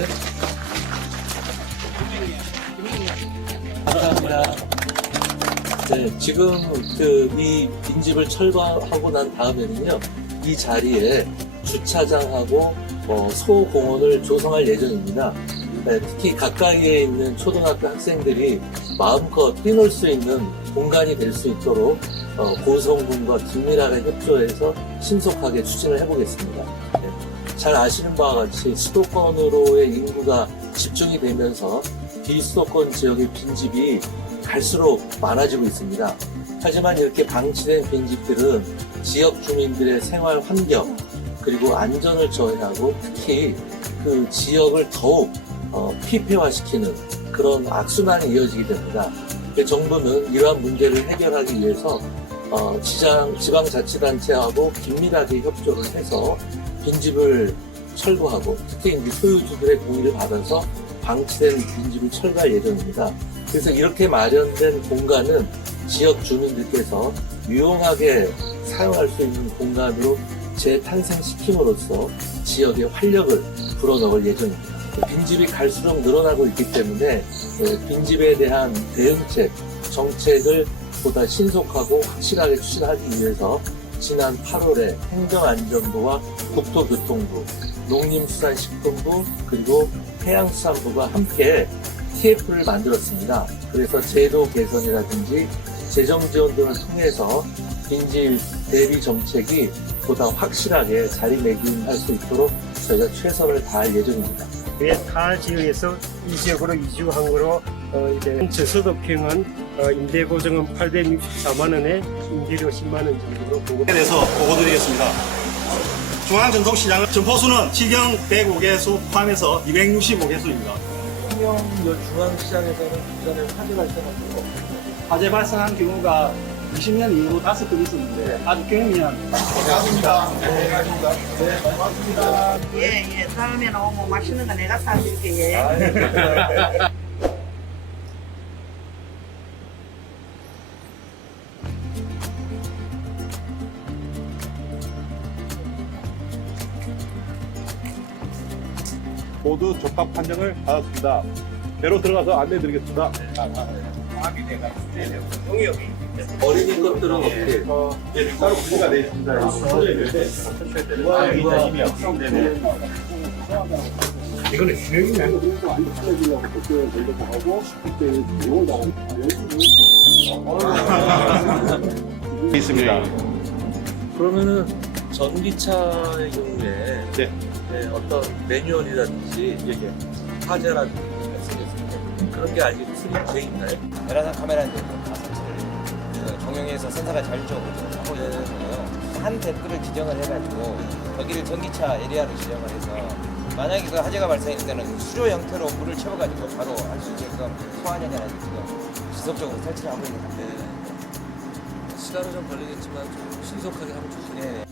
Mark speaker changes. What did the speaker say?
Speaker 1: 네. 감사합니다. 네, 지금 그 이 빈집을 철거하고 난 다음에는요, 이 자리에 주차장하고 어, 소공원을 조성할 예정입니다. 네, 특히 가까이에 있는 초등학교 학생들이 마음껏 뛰놀 수 있는 공간이 될 수 있도록 어, 고성군과 긴밀하게 협조해서 신속하게 추진을 해보겠습니다. 네, 잘 아시는 바와 같이 수도권으로의 인구가 집중이 되면서 비수도권 지역의 빈집이 갈수록 많아지고 있습니다. 하지만 이렇게 방치된 빈집들은 지역 주민들의 생활 환경 그리고 안전을 저해하고 특히 그 지역을 더욱 어, 피폐화시키는 그런 악순환이 이어지게 됩니다. 그래서 정부는 이러한 문제를 해결하기 위해서 어, 지장, 지방자치단체하고 긴밀하게 협조를 해서 빈집을 철거하고 특히 이제 소유주들의 동의를 받아서 방치된 빈집을 철거할 예정입니다. 그래서 이렇게 마련된 공간은 지역 주민들께서 유용하게 사용할 수 있는 공간으로 재탄생시킴으로써 지역의 활력을 불어넣을 예정입니다. 빈집이 갈수록 늘어나고 있기 때문에 예, 빈집에 대한 대응책, 정책을 보다 신속하고 확실하게 추진하기 위해서 지난 8월에 행정안전부와 국토교통부, 농림수산식품부 그리고 해양수산부가 함께 TF를 만들었습니다. 그래서 제도 개선이라든지 재정 지원 등을 통해서 빈집 대비 정책이 보다 확실하게 자리매김할 수 있도록 저희가 최선을 다할 예정입니다.
Speaker 2: 그에 타 지역에서 이 지역으로 이주한 거로 어, 이제 저소득 평은 어, 임대 보증은 864만 원에 임대료 10만 원 정도로.
Speaker 3: 에 대해서 보고 드리겠습니다. 중앙전통시장은 점포수는 지경 105개소 포함해서 265개소입니다.
Speaker 1: 통영 중앙시장에서는 그전에 화재 발생한
Speaker 3: 화재 발생한 경우가 20년 이후로 다섯 건 있었는데 아주 경미한
Speaker 4: 예, 예. 다음에는 오면 맛있는 거 내가 사줄게. 예.
Speaker 5: 모두 적합 판정을 받았습니다. 배로 들어가서 안내드리겠습니다.
Speaker 1: 어린이 것들은 어떻게?
Speaker 5: 따로 분리가 되어 있습니다.
Speaker 2: 이거는 수령이네.
Speaker 5: 있습니다.
Speaker 1: 그러면은 전기차의 경우에
Speaker 5: 네.
Speaker 1: 네, 어떤 매뉴얼이라든지 화재라든지 발생했을 때 그런 게 아직 수립돼 있나요?
Speaker 6: 베라산 카메라인데 정용해서 센서가 자율적으로 하고 있거든요. 한 댓글을 지정을 해가지고 거기를 전기차 에리아로 지정을 해서 만약에 그 화재가 발생했을 때는 수조 형태로 물을 채워가지고 바로 할 수 있게끔 소환연이라는 지금 지속적으로 설치를 하고 있는 건데
Speaker 1: 시간은 좀 걸리겠지만 좀 신속하게 하면 좋겠네요.
Speaker 6: 네.